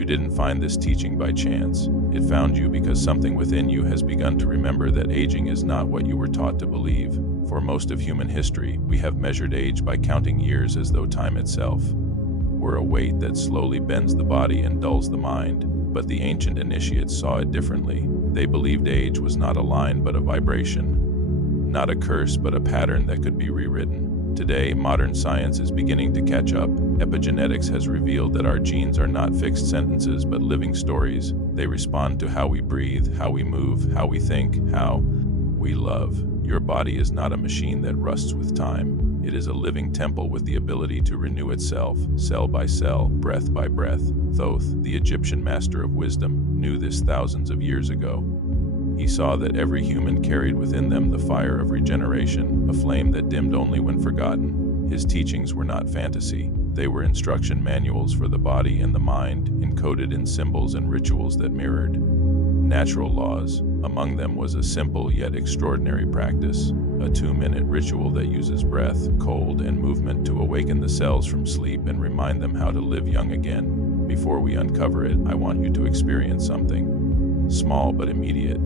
You didn't find this teaching by chance. It found you because something within you has begun to remember that aging is not what you were taught to believe. For most of human history, we have measured age by counting years as though time itself were a weight that slowly bends the body and dulls the mind. But the ancient initiates saw it differently. They believed age was not a line but a vibration, not a curse but a pattern that could be rewritten. Today, modern science is beginning to catch up. Epigenetics has revealed that our genes are not fixed sentences but living stories. They respond to how we breathe, how we move, how we think, how we love. Your body is not a machine that rusts with time. It is a living temple with the ability to renew itself, cell by cell, breath by breath. Thoth, the Egyptian master of wisdom, knew this thousands of years ago. He saw that every human carried within them the fire of regeneration, a flame that dimmed only when forgotten. His teachings were not fantasy. They were instruction manuals for the body and the mind, encoded in symbols and rituals that mirrored natural laws. Among them was a simple yet extraordinary practice, a 2-minute ritual that uses breath, cold, and movement to awaken the cells from sleep and remind them how to live young again. Before we uncover it, I want you to experience something small but immediate.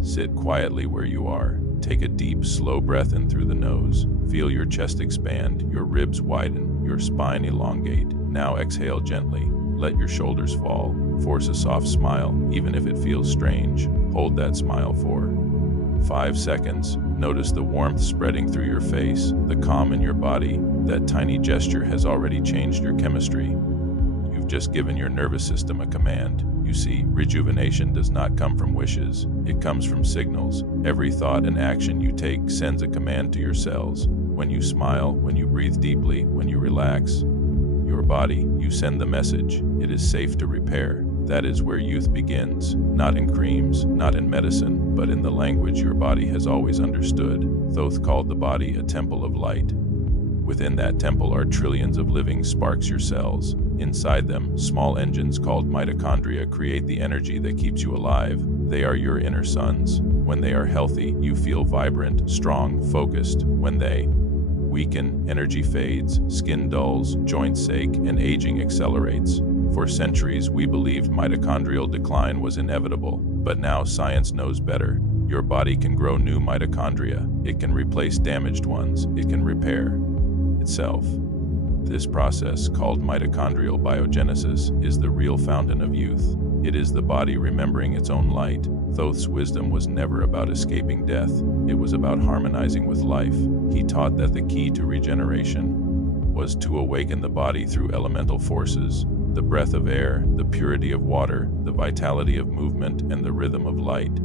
Sit quietly where you are. Take a deep, slow breath in through the nose. Feel your chest expand, your ribs widen, your spine elongate. Now exhale gently. Let your shoulders fall. Force a soft smile, even if it feels strange. Hold that smile for 5 seconds. Notice the warmth spreading through your face, the calm in your body. That tiny gesture has already changed your chemistry. You've just given your nervous system a command. You see, rejuvenation does not come from wishes. It comes from signals. Every thought and action you take sends a command to your cells. When you smile, when you breathe deeply, when you relax your body, you send the message. It is safe to repair. That is where youth begins. Not in creams, not in medicine, but in the language your body has always understood. Thoth called the body a temple of light. Within that temple are trillions of living sparks, your cells. Inside them, small engines called mitochondria create the energy that keeps you alive. They are your inner suns. When they are healthy, you feel vibrant, strong, focused. When they weaken, energy fades, skin dulls, joints ache, and aging accelerates. For centuries, we believed mitochondrial decline was inevitable, but now science knows better. Your body can grow new mitochondria. It can replace damaged ones. It can repair itself. This process, called mitochondrial biogenesis, is the real fountain of youth. It is the body remembering its own light. Thoth's wisdom was never about escaping death. It was about harmonizing with life. He taught that the key to regeneration was to awaken the body through elemental forces, the breath of air, the purity of water, the vitality of movement, and the rhythm of light.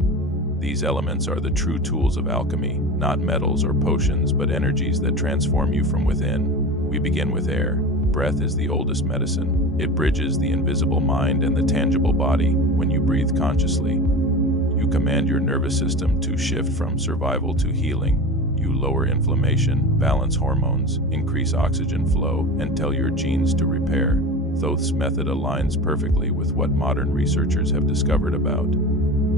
These elements are the true tools of alchemy, not metals or potions, but energies that transform you from within. We begin with air. Breath is the oldest medicine. It bridges the invisible mind and the tangible body. When you breathe consciously, you command your nervous system to shift from survival to healing. You lower inflammation, balance hormones, increase oxygen flow, and tell your genes to repair. Thoth's method aligns perfectly with what modern researchers have discovered about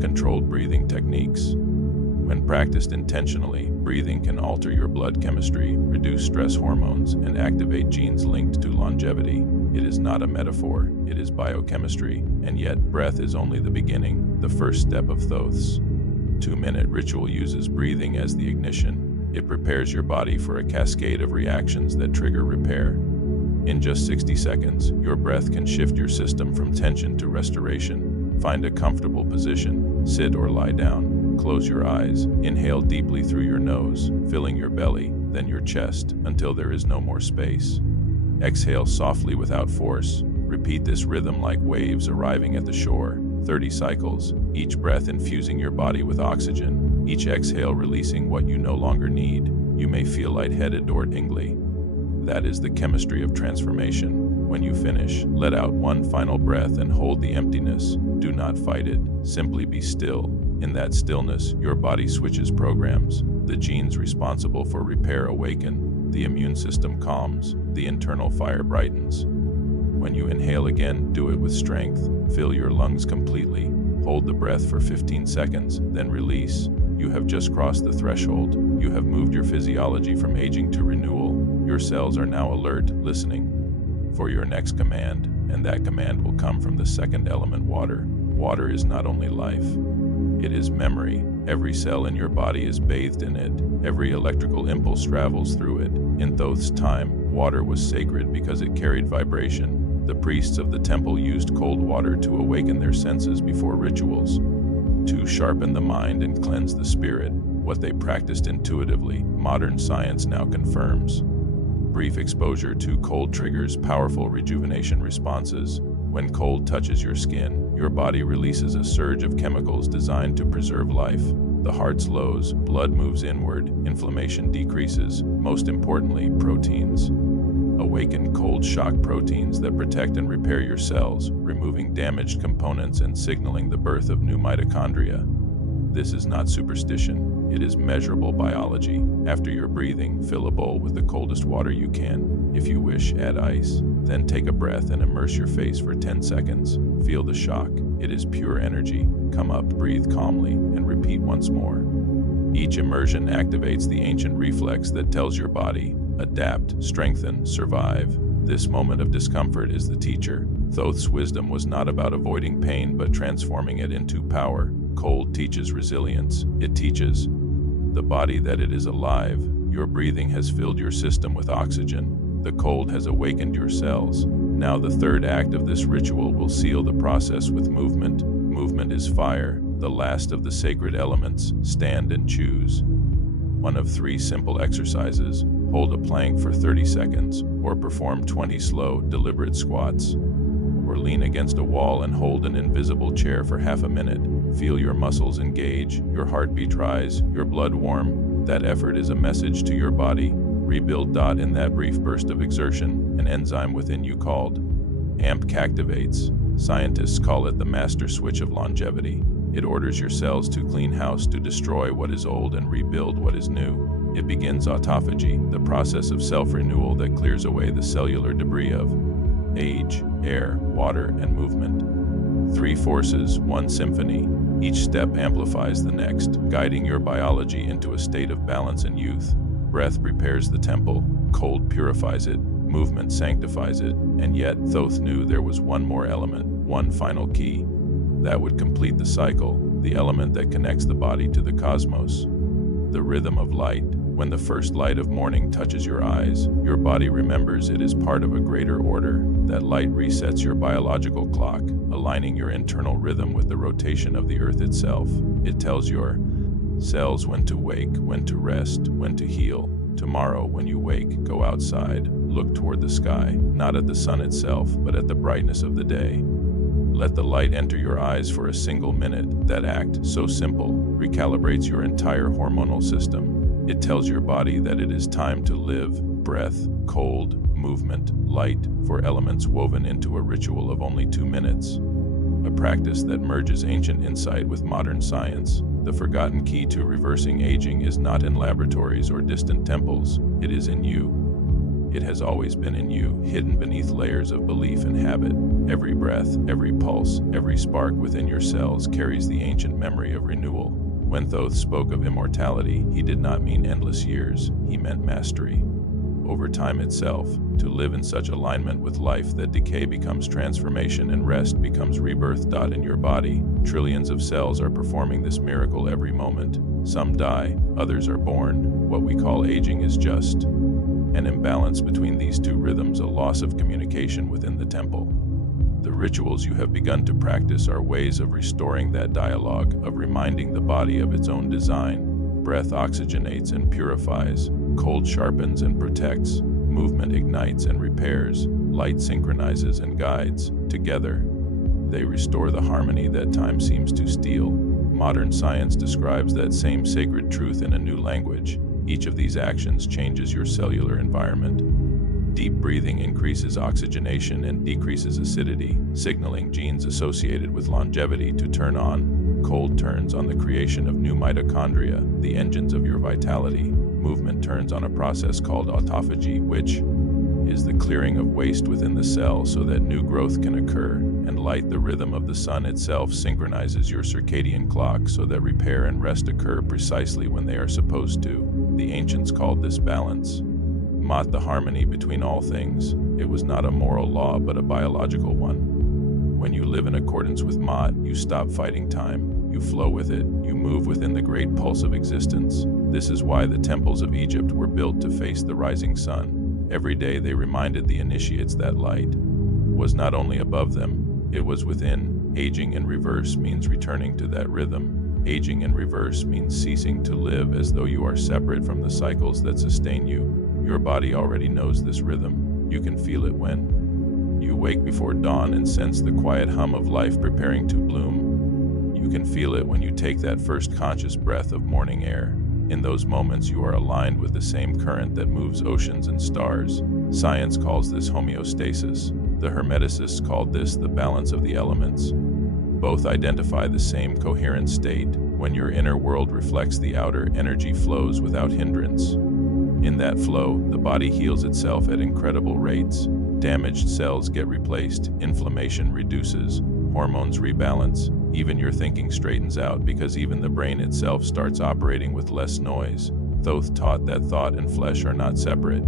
controlled breathing techniques. When practiced intentionally, breathing can alter your blood chemistry, reduce stress hormones, and activate genes linked to longevity. It is not a metaphor, it is biochemistry, and yet breath is only the beginning, the first step of Thoth's 2-minute ritual uses breathing as the ignition. It prepares your body for a cascade of reactions that trigger repair. In just 60 seconds, your breath can shift your system from tension to restoration. Find a comfortable position, sit or lie down. Close your eyes, inhale deeply through your nose, filling your belly, then your chest, until there is no more space. Exhale softly without force. Repeat this rhythm like waves arriving at the shore. 30 cycles, each breath infusing your body with oxygen, each exhale releasing what you no longer need. You may feel lightheaded or tingly. That is the chemistry of transformation. When you finish, let out one final breath and hold the emptiness. Do not fight it. Simply be still. In that stillness, your body switches programs. The genes responsible for repair awaken. The immune system calms. The internal fire brightens. When you inhale again, do it with strength. Fill your lungs completely. Hold the breath for 15 seconds, then release. You have just crossed the threshold. You have moved your physiology from aging to renewal. Your cells are now alert, listening for your next command. and that command will come from the second element, water. Water is not only life, it is memory. Every cell in your body is bathed in it. Every electrical impulse travels through it. In Thoth's time, water was sacred because it carried vibration. The priests of the temple used cold water to awaken their senses before rituals, to sharpen the mind and cleanse the spirit. What they practiced intuitively, modern science now confirms. Brief exposure to cold triggers powerful rejuvenation responses. When cold touches your skin, your body releases a surge of chemicals designed to preserve life. The heart slows, blood moves inward, inflammation decreases. Most importantly, proteins. Awaken cold shock proteins that protect and repair your cells, removing damaged components and signaling the birth of new mitochondria. This is not superstition, it is measurable biology. After your breathing, fill a bowl with the coldest water you can. If you wish, add ice. Then take a breath and immerse your face for 10 seconds. Feel the shock. It is pure energy. Come up, breathe calmly, and repeat once more. Each immersion activates the ancient reflex that tells your body, adapt, strengthen, survive. This moment of discomfort is the teacher. Thoth's wisdom was not about avoiding pain, but transforming it into power. Cold teaches resilience. It teaches the body that it is alive. Your breathing has filled your system with oxygen. The cold has awakened your cells. Now the third act of this ritual will seal the process with movement. Movement is fire, the last of the sacred elements. Stand and choose. One of 3 simple exercises. Hold a plank for 30 seconds, or perform 20 slow, deliberate squats. Or lean against a wall and hold an invisible chair for half a minute. Feel your muscles engage, your heartbeat rise, your blood warm. That effort is a message to your body. Rebuild. In that brief burst of exertion, an enzyme within you called AMP activates. Scientists call it the master switch of longevity. It orders your cells to clean house, to destroy what is old and rebuild what is new. It begins autophagy, the process of self-renewal that clears away the cellular debris of age, air, water, and movement. 3 forces, 1 symphony. Each step amplifies the next, guiding your biology into a state of balance and youth. Breath prepares the temple, cold purifies it, movement sanctifies it, and yet Thoth knew there was one more element, one final key. That would complete the cycle, the element that connects the body to the cosmos. The rhythm of light. When the first light of morning touches your eyes, your body remembers it is part of a greater order. That light resets your biological clock, aligning your internal rhythm with the rotation of the earth itself. It tells your cells when to wake, when to rest, when to heal. Tomorrow, when you wake, go outside. Look toward the sky, not at the sun itself, but at the brightness of the day. Let the light enter your eyes for a single minute. That act, so simple, recalibrates your entire hormonal system. It tells your body that it is time to live. Breath, cold, movement, light, 4 elements woven into a ritual of only 2 minutes. A practice that merges ancient insight with modern science. The forgotten key to reversing aging is not in laboratories or distant temples. It is in you. It has always been in you, hidden beneath layers of belief and habit. Every breath, every pulse, every spark within your cells carries the ancient memory of renewal. When Thoth spoke of immortality, he did not mean endless years. He meant mastery over time itself, to live in such alignment with life that decay becomes transformation and rest becomes rebirth. In your body, trillions of cells are performing this miracle every moment. Some die, others are born. What we call aging is just an imbalance between these 2 rhythms, a loss of communication within the temple. The rituals you have begun to practice are ways of restoring that dialogue, of reminding the body of its own design. Breath oxygenates and purifies. Cold sharpens and protects. Movement ignites and repairs. Light synchronizes and guides. Together, they restore the harmony that time seems to steal. Modern science describes that same sacred truth in a new language. Each of these actions changes your cellular environment. Deep breathing increases oxygenation and decreases acidity, signaling genes associated with longevity to turn on. Cold turns on the creation of new mitochondria, the engines of your vitality. Movement turns on a process called autophagy, which is the clearing of waste within the cell so that new growth can occur. And light, the rhythm of the sun itself, synchronizes your circadian clock so that repair and rest occur precisely when they are supposed to. The ancients called this balance. Mat, the harmony between all things. It was not a moral law, but a biological one. When you live in accordance with Ma'at, you stop fighting time. You flow with it. You move within the great pulse of existence. This is why the temples of Egypt were built to face the rising sun. Every day they reminded the initiates that light was not only above them, it was within. Aging in reverse means returning to that rhythm. Aging in reverse means ceasing to live as though you are separate from the cycles that sustain you. Your body already knows this rhythm. You can feel it when you wake before dawn and sense the quiet hum of life preparing to bloom. You can feel it when you take that first conscious breath of morning air. In those moments, you are aligned with the same current that moves oceans and stars. Science calls this homeostasis. The Hermeticists called this the balance of the elements. Both identify the same coherent state. When your inner world reflects the outer, energy flows without hindrance. In that flow, the body heals itself at incredible rates. Damaged cells get replaced, inflammation reduces, hormones rebalance, even your thinking straightens out because even the brain itself starts operating with less noise. Thoth taught that thought and flesh are not separate.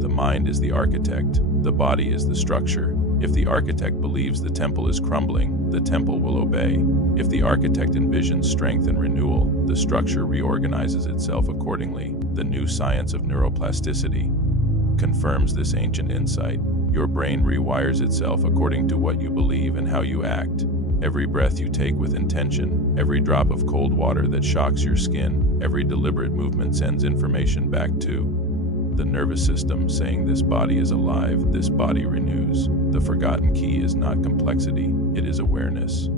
The mind is the architect, the body is the structure. If the architect believes the temple is crumbling, the temple will obey. If the architect envisions strength and renewal, the structure reorganizes itself accordingly. The new science of neuroplasticity confirms this ancient insight. Your brain rewires itself according to what you believe and how you act. Every breath you take with intention, every drop of cold water that shocks your skin, every deliberate movement sends information back to the nervous system saying this body is alive, this body renews. The forgotten key is not complexity, it is awareness.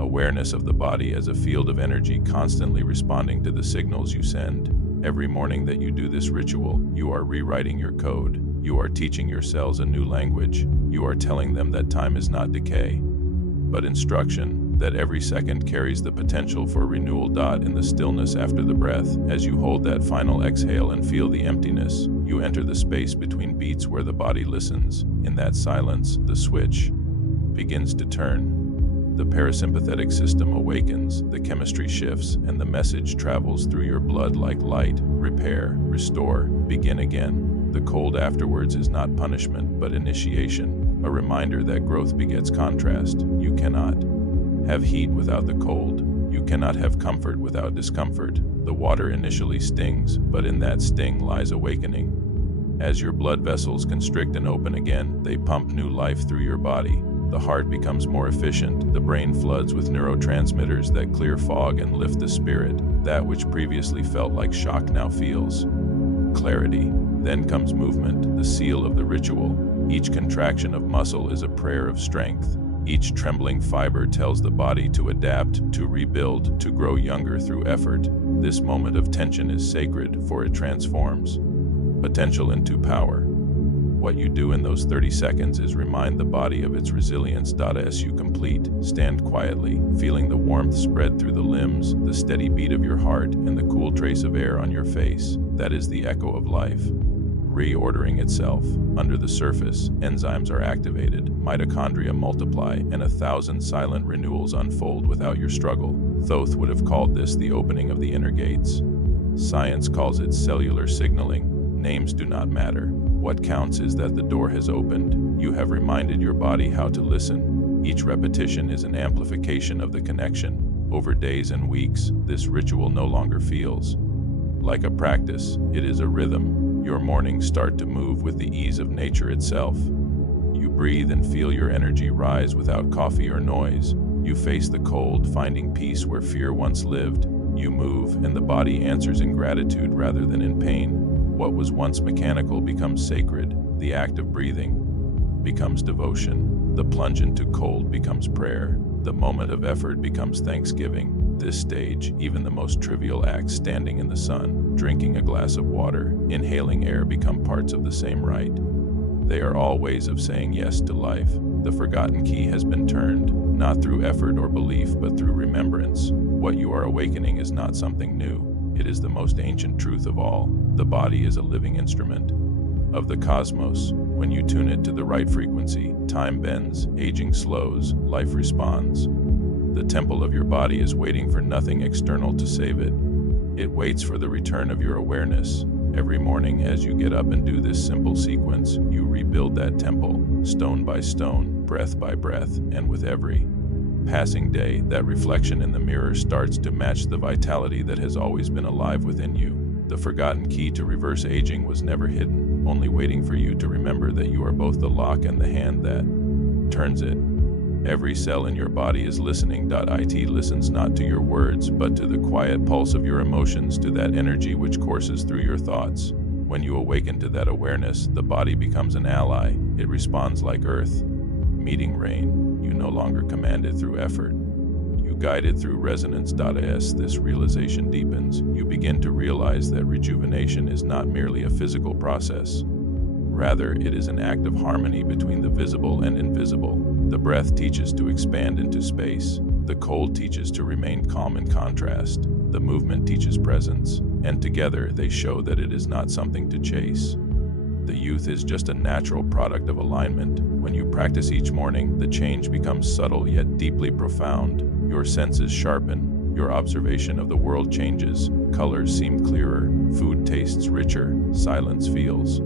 Awareness of the body as a field of energy constantly responding to the signals you send. Every morning that you do this ritual, you are rewriting your code. You are teaching your cells a new language. You are telling them that time is not decay, but instruction, that every second carries the potential for renewal. In the stillness after the breath, as you hold that final exhale and feel the emptiness, you enter the space between beats where the body listens. In that silence, the switch begins to turn. The parasympathetic system awakens, the chemistry shifts, and the message travels through your blood like light. Repair, restore, begin again. The cold afterwards is not punishment, but initiation, a reminder that growth begets contrast. You cannot have heat without the cold. You cannot have comfort without discomfort. The water initially stings, but in that sting lies awakening. As your blood vessels constrict and open again, they pump new life through your body. The heart becomes more efficient. The brain floods with neurotransmitters that clear fog and lift the spirit. That which previously felt like shock now feels clarity. Then comes movement, the seal of the ritual. Each contraction of muscle is a prayer of strength. Each trembling fiber tells the body to adapt, to rebuild, to grow younger through effort. This moment of tension is sacred, for it transforms potential into power. What you do in those 30 seconds is remind the body of its resilience. As you complete, stand quietly, feeling the warmth spread through the limbs, the steady beat of your heart, and the cool trace of air on your face. That is the echo of life, reordering itself. Under the surface, enzymes are activated, mitochondria multiply, and 1,000 silent renewals unfold without your struggle. Thoth would have called this the opening of the inner gates. Science calls it cellular signaling. Names do not matter. What counts is that the door has opened. You have reminded your body how to listen. Each repetition is an amplification of the connection. Over days and weeks, this ritual no longer feels like a practice. It is a rhythm. Your mornings start to move with the ease of nature itself. You breathe and feel your energy rise without coffee or noise. You face the cold, finding peace where fear once lived. You move, and the body answers in gratitude rather than in pain. What was once mechanical becomes sacred. The act of breathing becomes devotion. The plunge into cold becomes prayer. The moment of effort becomes thanksgiving. This stage, even the most trivial acts, standing in the sun, drinking a glass of water, inhaling air, become parts of the same rite. They are all ways of saying yes to life. The forgotten key has been turned, not through effort or belief, but through remembrance. What you are awakening is not something new. It is the most ancient truth of all. The body is a living instrument of the cosmos. When you tune it to the right frequency, time bends, aging slows, life responds. The temple of your body is waiting for nothing external to save it. It waits for the return of your awareness. Every morning, as you get up and do this simple sequence, you rebuild that temple, stone by stone, breath by breath, and with every passing day, that reflection in the mirror starts to match the vitality that has always been alive within you. The forgotten key to reverse aging was never hidden, only waiting for you to remember that you are both the lock and the hand that turns it. Every cell in your body is listening. It listens not to your words, but to the quiet pulse of your emotions, to that energy which courses through your thoughts. When you awaken to that awareness, the body becomes an ally. It responds like earth meeting rain. You no longer command it through effort. You guide it through resonance. As this realization deepens, you begin to realize that rejuvenation is not merely a physical process. Rather, it is an act of harmony between the visible and invisible. The breath teaches to expand into space. The cold teaches to remain calm in contrast. The movement teaches presence. And together, they show that it is not something to chase. The youth is just a natural product of alignment. When you practice each morning, the change becomes subtle yet deeply profound. Your senses sharpen. Your observation of the world changes. Colors seem clearer. Food tastes richer. Silence feels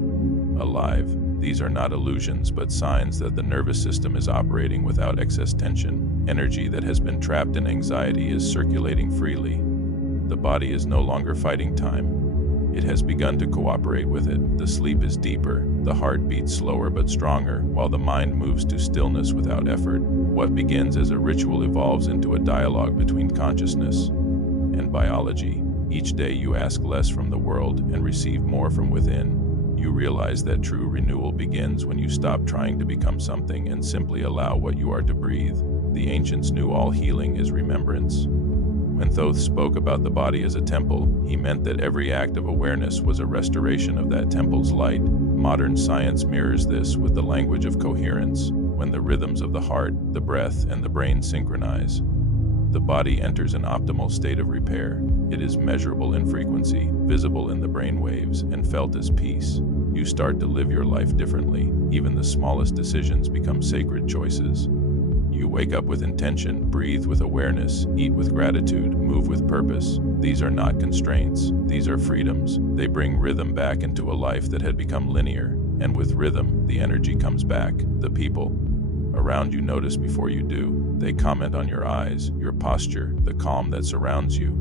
alive. These are not illusions, but signs that the nervous system is operating without excess tension. Energy that has been trapped in anxiety is circulating freely. The body is no longer fighting time. It has begun to cooperate with it. The sleep is deeper. The heart beats slower but stronger, while the mind moves to stillness without effort. What begins as a ritual evolves into a dialogue between consciousness and biology. Each day you ask less from the world and receive more from within. You realize that true renewal begins when you stop trying to become something and simply allow what you are to breathe. The ancients knew all healing is remembrance. When Thoth spoke about the body as a temple, he meant that every act of awareness was a restoration of that temple's light. Modern science mirrors this with the language of coherence. When the rhythms of the heart, the breath, and the brain synchronize, the body enters an optimal state of repair. It is measurable in frequency, visible in the brain waves, and felt as peace. You start to live your life differently. Even the smallest decisions become sacred choices. You wake up with intention, breathe with awareness, eat with gratitude, move with purpose. These are not constraints. These are freedoms. They bring rhythm back into a life that had become linear. And with rhythm, the energy comes back. The people around you notice before you do. They comment on your eyes, your posture, the calm that surrounds you.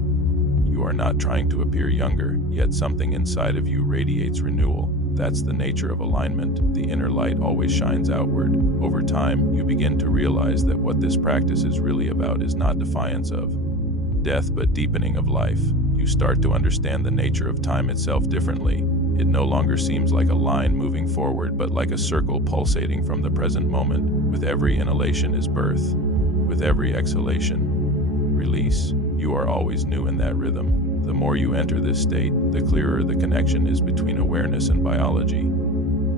You are not trying to appear younger, yet something inside of you radiates renewal. That's the nature of alignment. The inner light always shines outward. Over time, you begin to realize that what this practice is really about is not defiance of death, but deepening of life. You start to understand the nature of time itself differently. It no longer seems like a line moving forward, but like a circle pulsating from the present moment. With every inhalation is birth. With every exhalation, release. You are always new in that rhythm. The more you enter this state, the clearer the connection is between awareness and biology.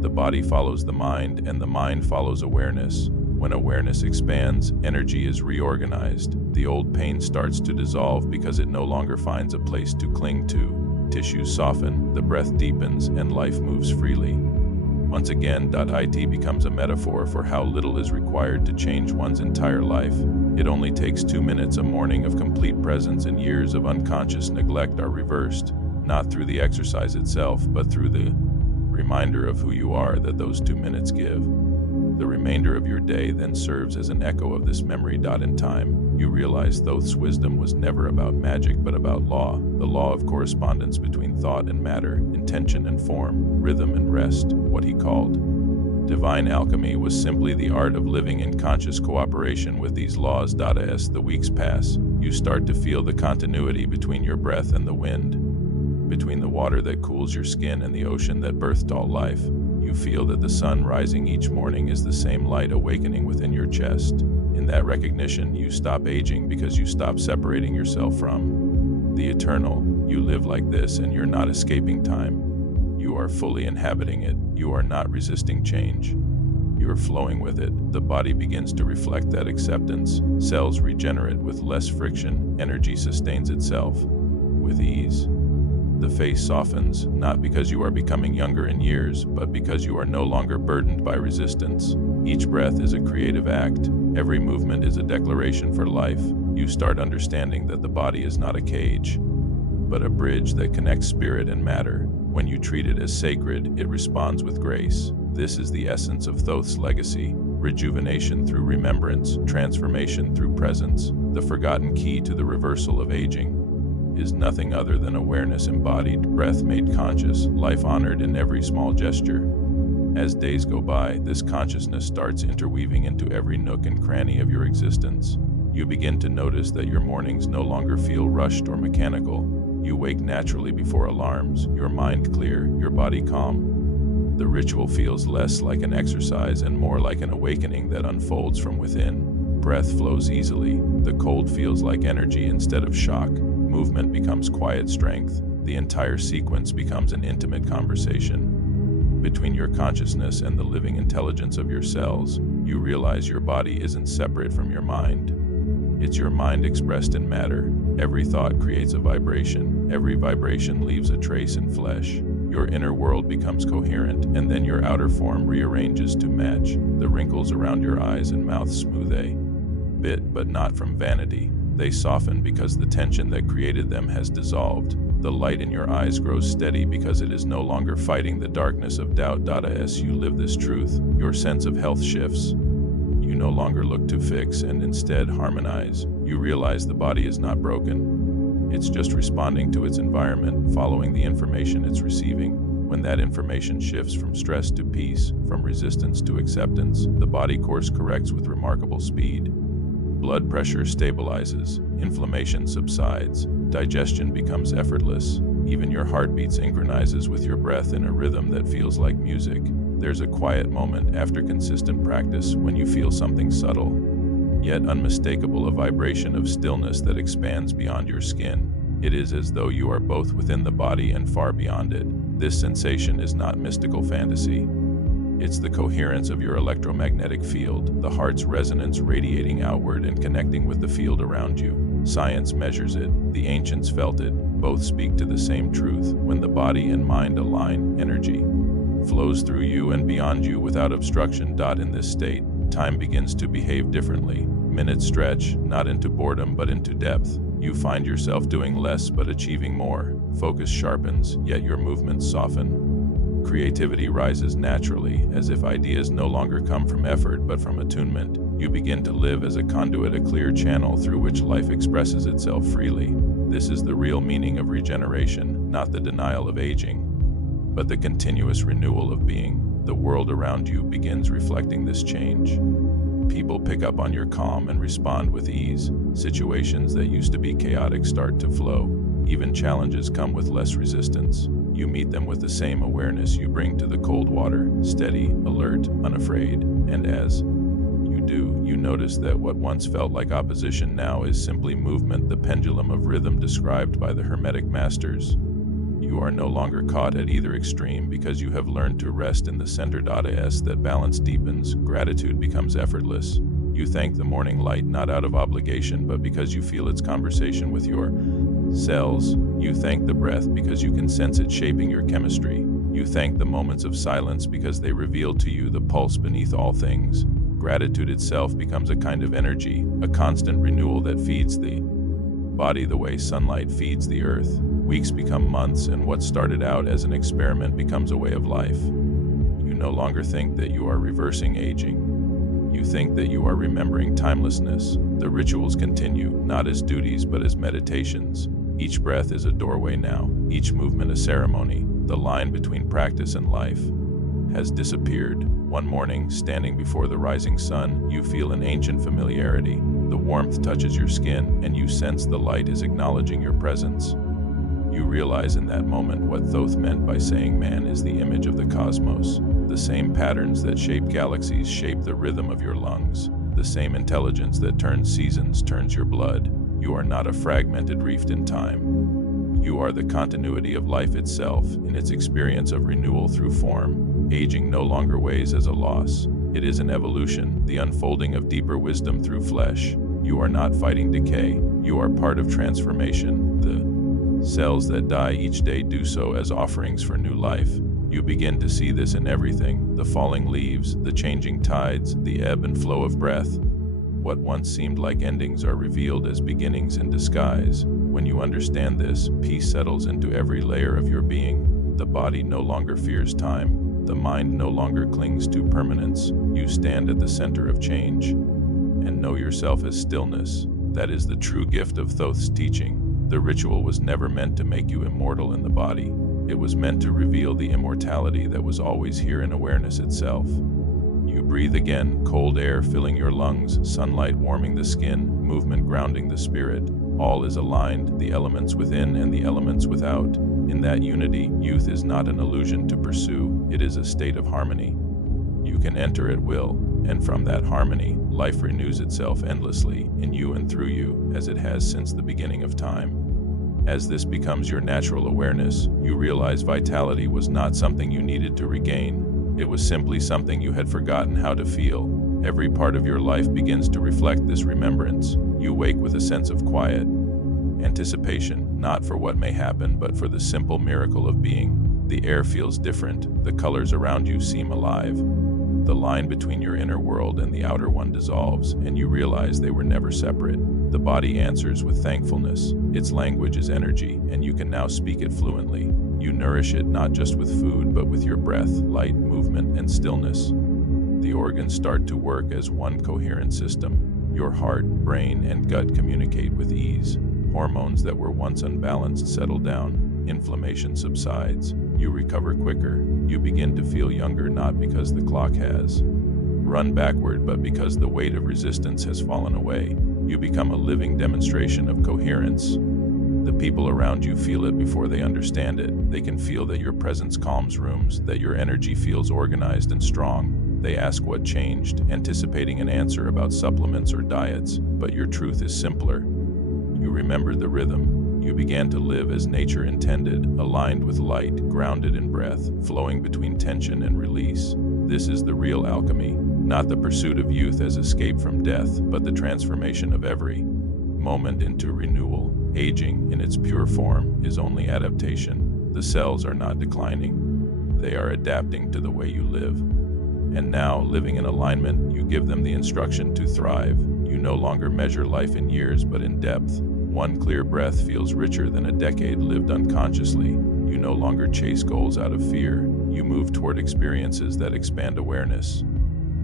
The body follows the mind, and the mind follows awareness. When awareness expands, energy is reorganized. The old pain starts to dissolve because it no longer finds a place to cling to. Tissues soften, the breath deepens, and life moves freely. Once again, it becomes a metaphor for how little is required to change one's entire life. It only takes 2 minutes a morning of complete presence, and years of unconscious neglect are reversed, not through the exercise itself, but through the reminder of who you are that those 2 minutes give. The remainder of your day then serves as an echo of this memory. In time, you realize Thoth's wisdom was never about magic, but about law, the law of correspondence between thought and matter, intention and form, rhythm and rest. What he called divine alchemy was simply the art of living in conscious cooperation with these laws. As the weeks pass, you start to feel the continuity between your breath and the wind, between the water that cools your skin and the ocean that birthed all life. You feel that the sun rising each morning is the same light awakening within your chest. In that recognition, you stop aging because you stop separating yourself from the eternal. You live like this, and you're not escaping time. You are fully inhabiting it. You are not resisting change. You are flowing with it. The body begins to reflect that acceptance. Cells regenerate with less friction. Energy sustains itself with ease. The face softens, not because you are becoming younger in years, but because you are no longer burdened by resistance. Each breath is a creative act. Every movement is a declaration for life. You start understanding that the body is not a cage, but a bridge that connects spirit and matter. When you treat it as sacred, it responds with grace. This is the essence of Thoth's legacy: rejuvenation through remembrance, transformation through presence. The forgotten key to the reversal of aging is nothing other than awareness embodied, breath made conscious, life honored in every small gesture. As days go by, this consciousness starts interweaving into every nook and cranny of your existence. You begin to notice that your mornings no longer feel rushed or mechanical. You wake naturally before alarms, your mind clear, your body calm. The ritual feels less like an exercise and more like an awakening that unfolds from within. Breath flows easily. The cold feels like energy instead of shock. Movement becomes quiet strength. The entire sequence becomes an intimate conversation. Between your consciousness and the living intelligence of your cells, you realize your body isn't separate from your mind. It's your mind expressed in matter. Every thought creates a vibration. Every vibration leaves a trace in flesh. Your inner world becomes coherent, and then your outer form rearranges to match. The wrinkles around your eyes and mouth smooth a bit, but not from vanity. They soften because the tension that created them has dissolved. The light in your eyes grows steady because it is no longer fighting the darkness of doubt. As you live this truth, your sense of health shifts. You no longer look to fix and instead harmonize. You realize the body is not broken. It's just responding to its environment, following the information it's receiving. When that information shifts from stress to peace, from resistance to acceptance, the body course corrects with remarkable speed. Blood pressure stabilizes, inflammation subsides, digestion becomes effortless. Even your heartbeat synchronizes with your breath in a rhythm that feels like music. There's a quiet moment after consistent practice when you feel something subtle, yet unmistakable, a vibration of stillness that expands beyond your skin. It is as though you are both within the body and far beyond it. This sensation is not mystical fantasy. It's the coherence of your electromagnetic field, the heart's resonance radiating outward and connecting with the field around you. Science measures it, the ancients felt it, both speak to the same truth. When the body and mind align, energy flows through you and beyond you without obstruction. In this state, time begins to behave differently. Minutes stretch, not into boredom but into depth. You find yourself doing less but achieving more. Focus sharpens, yet your movements soften. Creativity rises naturally, as if ideas no longer come from effort but from attunement. You begin to live as a conduit, a clear channel through which life expresses itself freely. This is the real meaning of regeneration, not the denial of aging, but the continuous renewal of being. The world around you begins reflecting this change. People pick up on your calm and respond with ease. Situations that used to be chaotic start to flow. Even challenges come with less resistance. You meet them with the same awareness you bring to the cold water, steady, alert, unafraid. And as you do, you notice that what once felt like opposition now is simply movement, the pendulum of rhythm described by the Hermetic masters. You are no longer caught at either extreme because you have learned to rest in the center. As that balance deepens, gratitude becomes effortless. You thank the morning light not out of obligation but because you feel its conversation with your cells. You thank the breath because you can sense it shaping your chemistry. You thank the moments of silence because they reveal to you the pulse beneath all things. Gratitude itself becomes a kind of energy, a constant renewal that feeds the body the way sunlight feeds the earth. Weeks become months, and what started out as an experiment becomes a way of life. You no longer think that you are reversing aging. You think that you are remembering timelessness. The rituals continue, not as duties but as meditations. Each breath is a doorway now, each movement a ceremony. The line between practice and life has disappeared. One morning, standing before the rising sun, you feel an ancient familiarity. The warmth touches your skin, and you sense the light is acknowledging your presence. You realize in that moment what Thoth meant by saying man is the image of the cosmos. The same patterns that shape galaxies shape the rhythm of your lungs. The same intelligence that turns seasons turns your blood. You are not a fragmented reef in time. You are the continuity of life itself, in its experience of renewal through form. Aging no longer weighs as a loss. It is an evolution, the unfolding of deeper wisdom through flesh. You are not fighting decay. You are part of transformation. The cells that die each day do so as offerings for new life. You begin to see this in everything: the falling leaves, the changing tides, the ebb and flow of breath. What once seemed like endings are revealed as beginnings in disguise. When you understand this, peace settles into every layer of your being. The body no longer fears time. The mind no longer clings to permanence. You stand at the center of change and know yourself as stillness. That is the true gift of Thoth's teaching. The ritual was never meant to make you immortal in the body. It was meant to reveal the immortality that was always here in awareness itself. You breathe again, cold air filling your lungs, sunlight warming the skin, movement grounding the spirit. All is aligned, the elements within and the elements without. In that unity, youth is not an illusion to pursue, it is a state of harmony. You can enter at will, and from that harmony, life renews itself endlessly, in you and through you, as it has since the beginning of time. As this becomes your natural awareness, you realize vitality was not something you needed to regain. It was simply something you had forgotten how to feel. Every part of your life begins to reflect this remembrance. You wake with a sense of quiet, anticipation, not for what may happen, but for the simple miracle of being. The air feels different. The colors around you seem alive. The line between your inner world and the outer one dissolves, and you realize they were never separate. The body answers with thankfulness. Its language is energy, and you can now speak it fluently. You nourish it not just with food, but with your breath, light, movement, and stillness. The organs start to work as one coherent system. Your heart, brain, and gut communicate with ease. Hormones that were once unbalanced settle down. Inflammation subsides. You recover quicker. You begin to feel younger not because the clock has run backward, but because the weight of resistance has fallen away. You become a living demonstration of coherence. The people around you feel it before they understand it. They can feel that your presence calms rooms, that your energy feels organized and strong. They ask what changed, anticipating an answer about supplements or diets, but your truth is simpler. You remember the rhythm. You began to live as nature intended, aligned with light, grounded in breath, flowing between tension and release. This is the real alchemy, not the pursuit of youth as escape from death, but the transformation of every moment into renewal. Aging, in its pure form, is only adaptation. The cells are not declining. They are adapting to the way you live. And now, living in alignment, you give them the instruction to thrive. You no longer measure life in years, but in depth. One clear breath feels richer than a decade lived unconsciously. You no longer chase goals out of fear. You move toward experiences that expand awareness.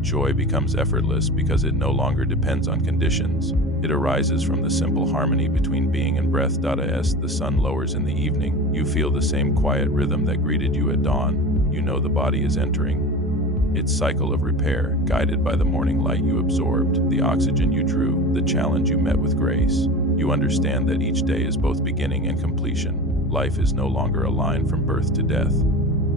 Joy becomes effortless because it no longer depends on conditions. It arises from the simple harmony between being and breath. As the sun lowers in the evening, you feel the same quiet rhythm that greeted you at dawn. You know the body is entering its cycle of repair, guided by the morning light you absorbed, the oxygen you drew, the challenge you met with grace. You understand that each day is both beginning and completion. Life is no longer a line from birth to death.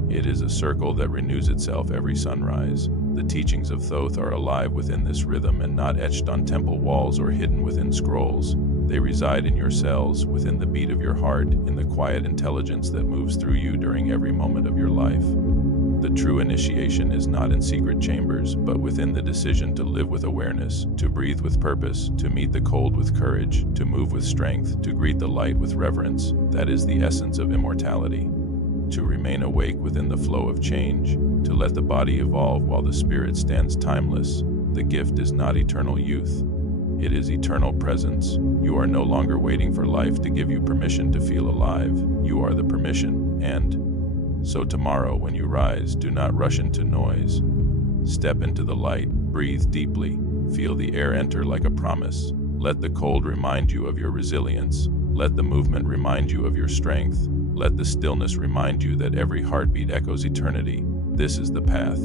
It is a circle that renews itself every sunrise. The teachings of Thoth are alive within this rhythm and not etched on temple walls or hidden within scrolls. They reside in your cells, within the beat of your heart, in the quiet intelligence that moves through you during every moment of your life. The true initiation is not in secret chambers, but within the decision to live with awareness, to breathe with purpose, to meet the cold with courage, to move with strength, to greet the light with reverence. That is the essence of immortality. To remain awake within the flow of change, to let the body evolve while the spirit stands timeless. The gift is not eternal youth. It is eternal presence. You are no longer waiting for life to give you permission to feel alive. You are the permission, and so tomorrow when you rise, do not rush into noise. Step into the light, breathe deeply, feel the air enter like a promise. Let the cold remind you of your resilience. Let the movement remind you of your strength. Let the stillness remind you that every heartbeat echoes eternity. This is the path.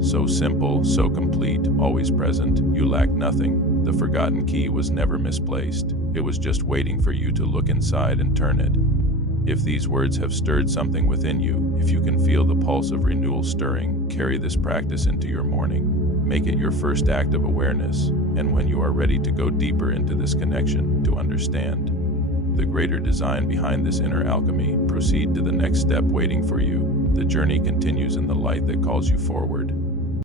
So simple, so complete, always present. You lack nothing. The forgotten key was never misplaced. It was just waiting for you to look inside and turn it. If these words have stirred something within you, if you can feel the pulse of renewal stirring, carry this practice into your morning. Make it your first act of awareness, and when you are ready to go deeper into this connection, to understand the greater design behind this inner alchemy, proceed to the next step waiting for you. The journey continues in the light that calls you forward.